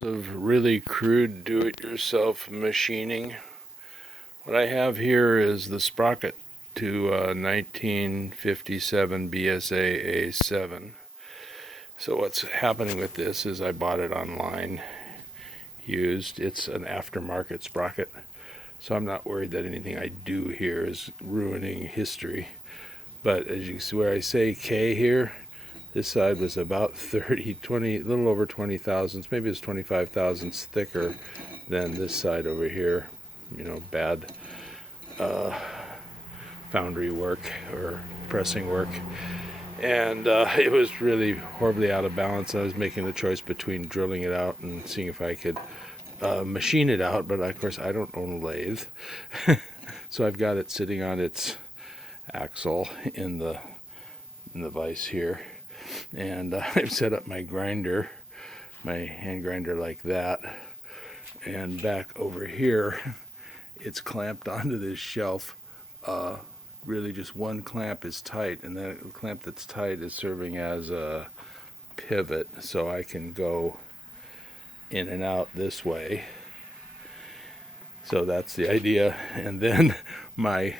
Of really crude do-it-yourself machining. What I have here is the sprocket to 1957 BSA A7. So what's happening with this is I bought it online used. It's an aftermarket sprocket, so I'm not worried that anything I do here is ruining history. But as you can see where I say K here, this side was about 20, a little over 20 thousandths, maybe it's 25 thousandths thicker than this side over here. You know, bad foundry work or pressing work. And it was really horribly out of balance. I was making the choice between drilling it out and seeing if I could machine it out, but of course I don't own a lathe. So I've got it sitting on its axle in the vise here. And I've set up my grinder, my hand grinder like that, and back over here it's clamped onto this shelf. Really just one clamp is tight, and that clamp that's tight is serving as a pivot, so I can go in and out this way. So that's the idea. And then my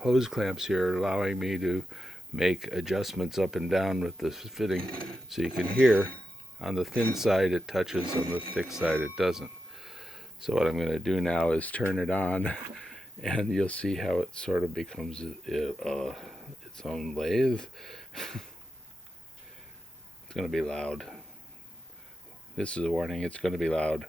hose clamps here are allowing me to make adjustments up and down with this fitting, so you can hear on the thin side it touches, on the thick side it doesn't. So what I'm going to do now is turn it on, and you'll see how it sort of becomes its own lathe. It's going to be loud. This is a warning, it's going to be loud.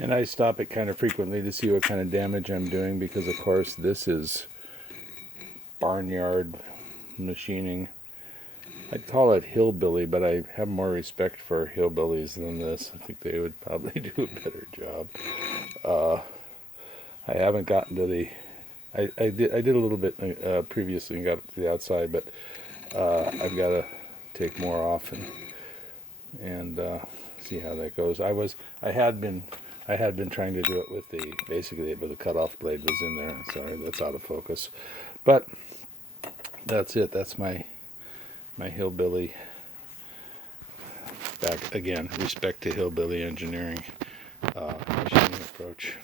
And I stop it kind of frequently to see what kind of damage I'm doing, because of course this is barnyard machining. I'd call it hillbilly, but I have more respect for hillbillies than this. I think they would probably do a better job. I haven't gotten to the... I did a little bit previously and got to the outside, but I've got to take more off and see how that goes. I had been trying to do it with the cutoff blade was in there. Sorry, that's out of focus. But that's it. That's my hillbilly. Back again, respect to hillbilly engineering machining approach.